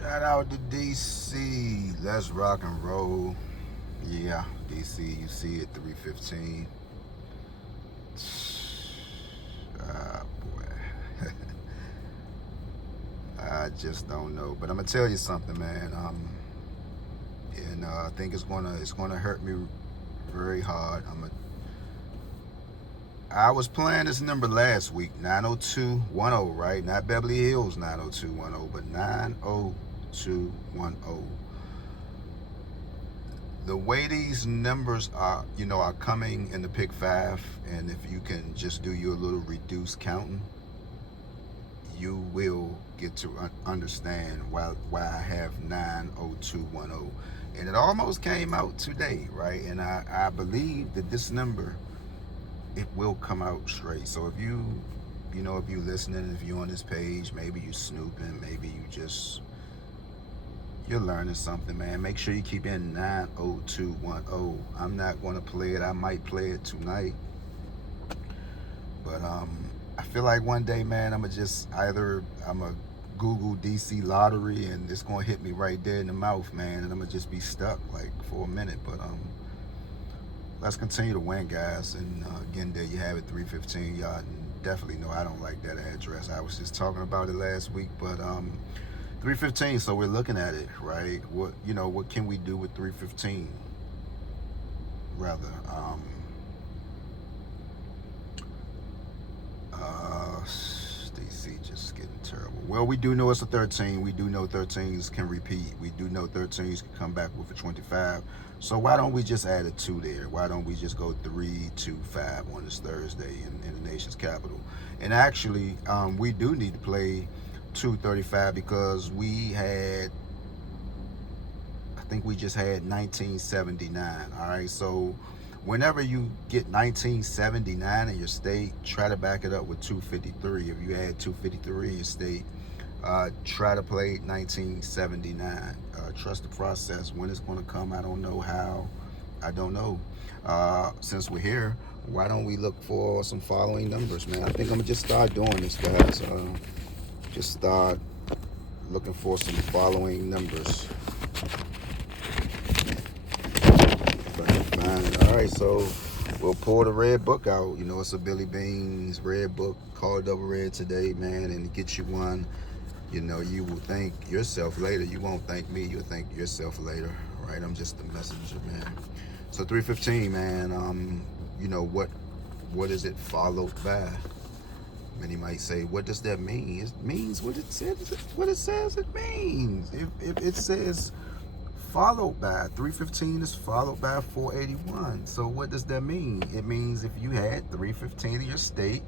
Shout out to DC. Let's rock and roll. Yeah, DC, you see it 315. Ah, boy. I just don't know. But I'm gonna tell you something, man. And I think it's gonna hurt me very hard. I was playing this number last week, 90210, right? Not Beverly Hills 90210, but 90210. The way these numbers are coming in the pick five, and if you can just do your little reduced counting, you will get to understand why I have 90210. And it almost came out today, right? And I believe that this number, it will come out straight. So if if you listening, if you on this page, maybe you snooping, maybe you're learning something, man. Make sure you keep in 90210. I'm not going to play it. I might play it tonight. But I feel like one day, man, I'm gonna Google DC lottery and it's gonna hit me right there in the mouth, man, and I'm gonna just be stuck like for a minute. But let's continue to win, guys. And again, there you have it, 315. Y'all definitely know I don't like that address. I was just talking about it last week, but 315. So we're looking at it, right? What can we do with 315? Rather, DC just getting terrible. Well, we do know it's a 13. We do know 13s can repeat. We do know 13s can come back with a 25. So why don't we just add a 2 there? Why don't we just go 3, 2, 5 on this Thursday in the nation's capital? And actually, we do need to play 235 because I think we just had 1979. All right, so whenever you get 1979 in your state, try to back it up with 253. If you had 253 in your state, try to play 1979. Trust the process. When it's going to come, I don't know how. I don't know. Since we're here, why don't we look for some following numbers, man? I think I'm going to just start doing this, guys. Just start looking for some following numbers. All right, so we'll pull the red book out. It's a Billy Beans red book, called Double Red today, man, and get you one. You will thank yourself later. You won't thank me. You'll thank yourself later, right? I'm just the messenger, man. So 315, man. What is it followed by? Many might say, what does that mean? It means what it says. What it says it means. If it says followed by 315 is followed by 481. So what does that mean? It means if you had 315 in your state,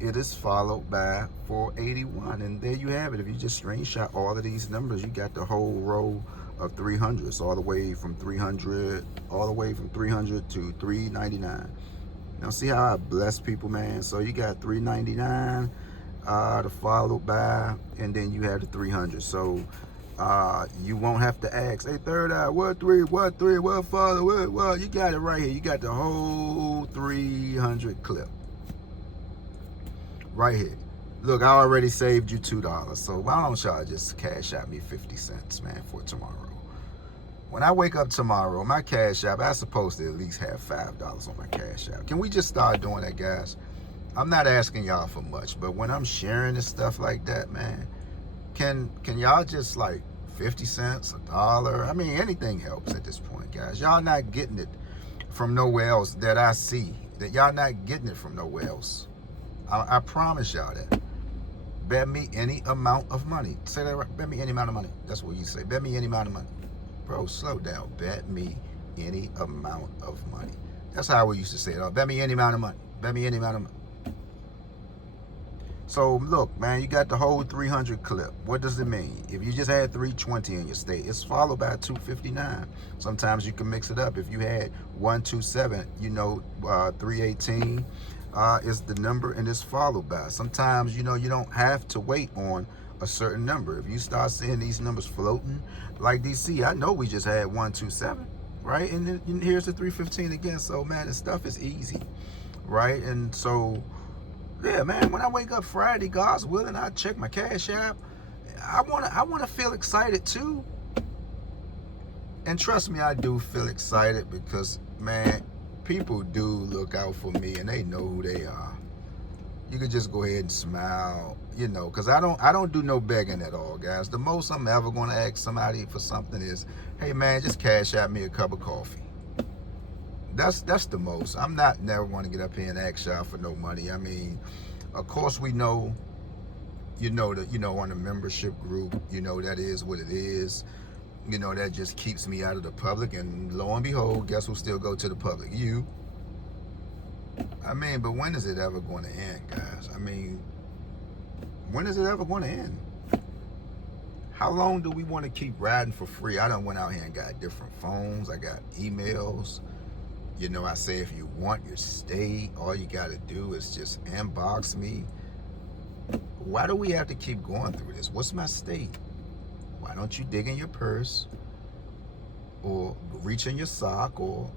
it is followed by 481. And there you have it. If you just screenshot all of these numbers, you got the whole row of 300s, all the way from 300 to 399. Now see how I bless people, man? So you got 399 to followed by, and then you have the 300. So you won't have to ask, hey, third eye, what three, what father, what? You got it right here. You got the whole 300 clip right here. Look, I already saved you $2. So why don't y'all just cash out me 50 cents, man, for tomorrow? When I wake up tomorrow, my cash app, I'm supposed to at least have $5 on my cash app. Can we just start doing that, guys? I'm not asking y'all for much, but when I'm sharing this stuff like that, man, can y'all just like 50 cents, $1? I mean, anything helps at this point, guys. Y'all not getting it from nowhere else that I see. That y'all not getting it from nowhere else. I promise y'all that. Bet me any amount of money. Say that right. Bet me any amount of money. That's what you say. Bet me any amount of money. Bro, slow down. Bet me any amount of money. That's how we used to say it. Bet me any amount of money. Bet me any amount of money. So look, man, you got the whole 300 clip. What does it mean? If you just had 320 in your state, it's followed by 259. Sometimes you can mix it up. If you had 127, 318 is the number, and it's followed by. Sometimes, you don't have to wait on a certain number. If you start seeing these numbers floating, like DC, I know we just had 127, right? And then here's the 315 again. So, man, this stuff is easy, right? And so, yeah, man, when I wake up Friday, God's willing, I check my cash app, I wanna feel excited too. And trust me, I do feel excited because, man, people do look out for me and they know who they are. You could just go ahead and smile, because I don't do no begging at all, guys. The most I'm ever gonna ask somebody for something is, hey man, just cash out me a cup of coffee. That's the most. I'm not never going to get up here and ask y'all for no money. I mean, of course we know, that on the membership group, that is what it is. That just keeps me out of the public, and lo and behold, guess who still go to the public? You. I mean, but when is it ever going to end, guys? I mean, when is it ever going to end? How long do we want to keep riding for free? I done went out here and got different phones. I got emails. I say if you want your state, all you got to do is just inbox me. Why do we have to keep going through this? What's my state? Why don't you dig in your purse or reach in your sock or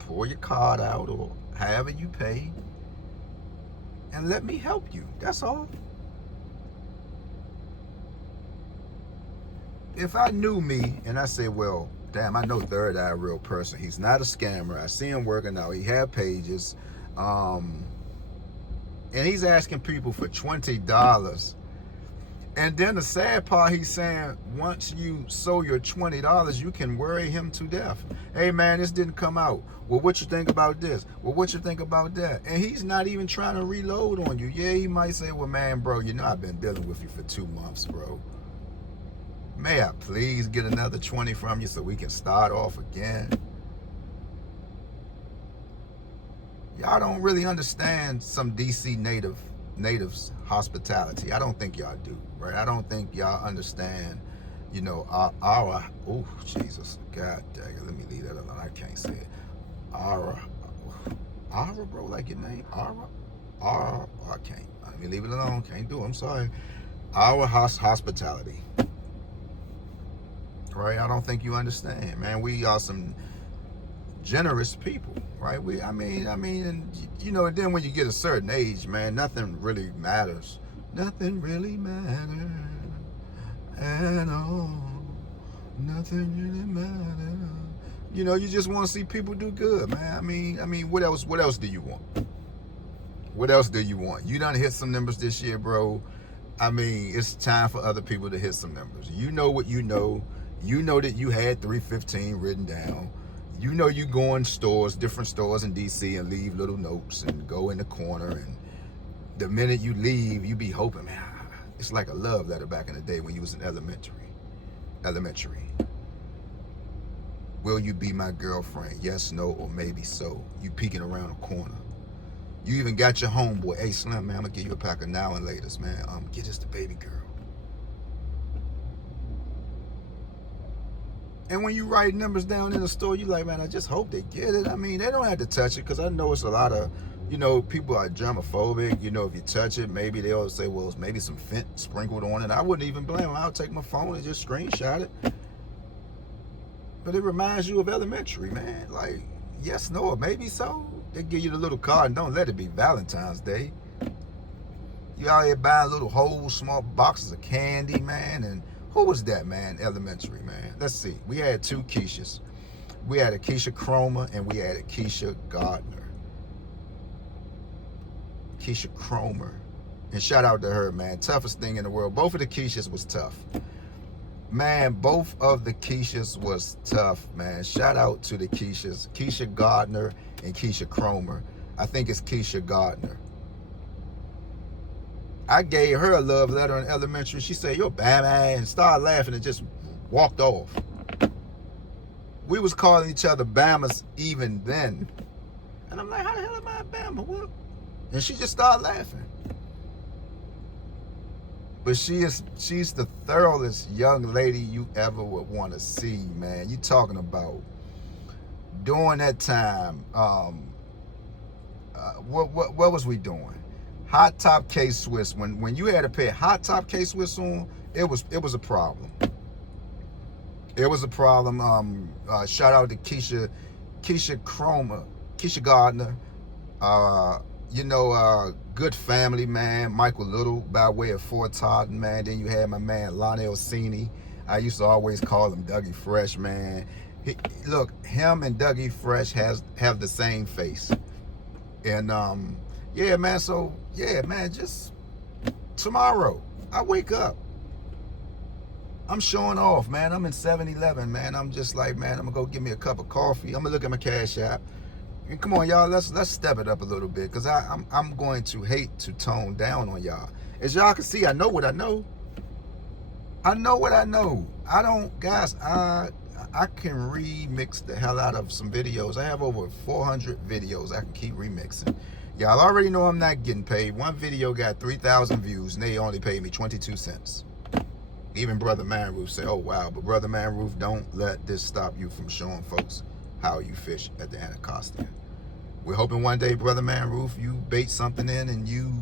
pull your card out or however you pay and let me help you? That's all. If I knew me and I say, well, damn, I know Third Eye real person. He's not a scammer. I see him working out. He have pages. And he's asking people for $20. And then the sad part, he's saying, once you sow your $20, you can worry him to death. Hey, man, this didn't come out. Well, what you think about this? Well, what you think about that? And he's not even trying to reload on you. Yeah, he might say, well, man, bro, I've been dealing with you for 2 months, bro. May I please get another 20 from you so we can start off again? Y'all don't really understand some DC natives hospitality. I don't think y'all do, right? I don't think y'all understand, our oh Jesus, God dang it, let me leave that alone. I can't say it. Ara, bro, like your name? I can't. Let me leave it alone. Can't do it. I'm sorry. Our hospitality. Right? I don't think you understand, man. We are some generous people, right? I mean, and then when you get a certain age, man, nothing really matters. Nothing really matters at all. Nothing really matters. You just want to see people do good, man. I mean, what else do you want? What else do you want? You done hit some numbers this year, bro. I mean, it's time for other people to hit some numbers. You know what you know. You know that you had 315 written down. You go in different stores in DC and leave little notes and go in the corner. And the minute you leave, you be hoping, man, it's like a love letter back in the day when you was in elementary. Will you be my girlfriend? Yes, no, or maybe so. You peeking around the corner. You even got your homeboy. Hey, Slim, man, I'm going to give you a pack of now and laters, man. Get us the baby girl. And when you write numbers down in the store, you like, man, I just hope they get it. I mean, they don't have to touch it because I know it's a lot of, people are germophobic. If you touch it, maybe they'll say, well, it's maybe some Fent sprinkled on it. I wouldn't even blame them. I'll take my phone and just screenshot it. But it reminds you of elementary, man. Like, yes, no, or maybe so. They give you the little card and don't let it be Valentine's Day. You out here buying little whole small boxes of candy, man, and who was that, man? Elementary, man. Let's see. We had 2 Keishas. We had a Keisha Cromer and we had a Keisha Gardner. Keisha Cromer. And shout out to her, man. Toughest thing in the world. Both of the Keishas was tough. Man, both of the Keishas was tough, man. Shout out to the Keishas. Keisha Gardner and Keisha Cromer. I think it's Keisha Gardner. I gave her a love letter in elementary. She said, you're Bama, and started laughing and just walked off. We was calling each other Bamas even then. And I'm like, how the hell am I a Bama? What? And she just started laughing. But she's the thoroughest young lady you ever would want to see, man. You talking about during that time, what was we doing? Hot top K-Swiss. When you had to pay hot top K-Swiss on, it was a problem. It was a problem. Shout out to Keisha Cromer, Keisha Gardner, good family, man. Michael Little by way of Fort Totten, man. Then you had my man Lonnie Orsini. I used to always call him Dougie Fresh, man. Look, him and Dougie Fresh have the same face. And yeah, man. So yeah, man. Just tomorrow, I wake up. I'm showing off, man. I'm in 7-Eleven, man. I'm just like, man, I'm gonna go get me a cup of coffee. I'm gonna look at my Cash App. And come on, y'all, let's step it up a little bit, because I'm going to hate to tone down on y'all. As y'all can see, I know what I know. I know what I know. I don't, guys, I can remix the hell out of some videos. I have over 400 videos I can keep remixing. Y'all already know I'm not getting paid. One video got 3,000 views, and they only paid me 22 cents. Even Brother Manroof said, oh, wow. But Brother Manroof, don't let this stop you from showing folks how you fish at the Anacostia. We're hoping one day, Brother Manroof, you bait something in and you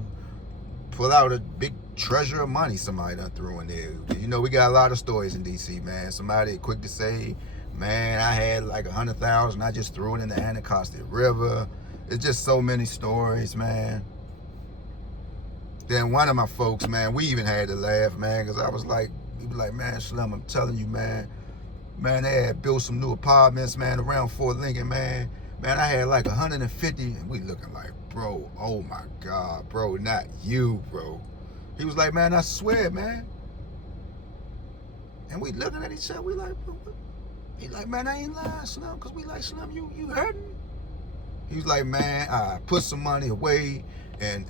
pull out a big treasure of money somebody done threw in there. You know, we got a lot of stories in D.C., man. Somebody quick to say, man, I had like 100,000. I just threw it in the Anacostia River. It's just so many stories, man. Then one of my folks, man, we even had to laugh, man, because I was like, he was like, man, Slim, I'm telling you, man, they had built some new apartments, man, around Fort Lincoln, man. Man, I had like 150, and we looking like, bro, oh my God, bro, not you, bro. He was like, man, I swear, man. And we looking at each other, we like, bro, what? He like, man, I ain't lying, Slim, because we like, Slim, you hurting? He was like, man, I put some money away, and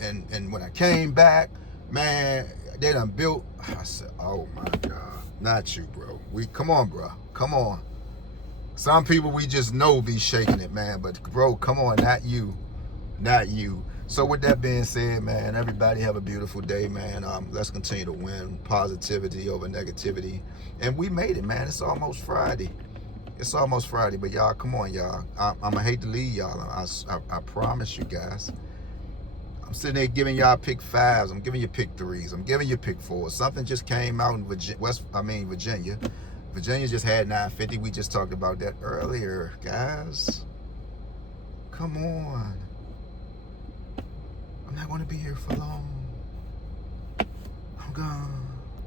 when I came back, man, they done built. I said, oh my God, not you, bro. Come on, bro, come on. Some people we just know be shaking it, man, but bro, come on, not you, not you. So with that being said, man, everybody have a beautiful day, man. Let's continue to win positivity over negativity, and we made it, man. It's almost Friday. It's almost Friday, but y'all, come on, y'all. I'm gonna hate to leave y'all. I promise you guys. I'm sitting there giving y'all pick 5s. I'm giving you pick 3s. I'm giving you pick 4s. Something just came out in Virginia. Virginia just had 950. We just talked about that earlier, guys. Come on. I'm not gonna be here for long. I'm gone.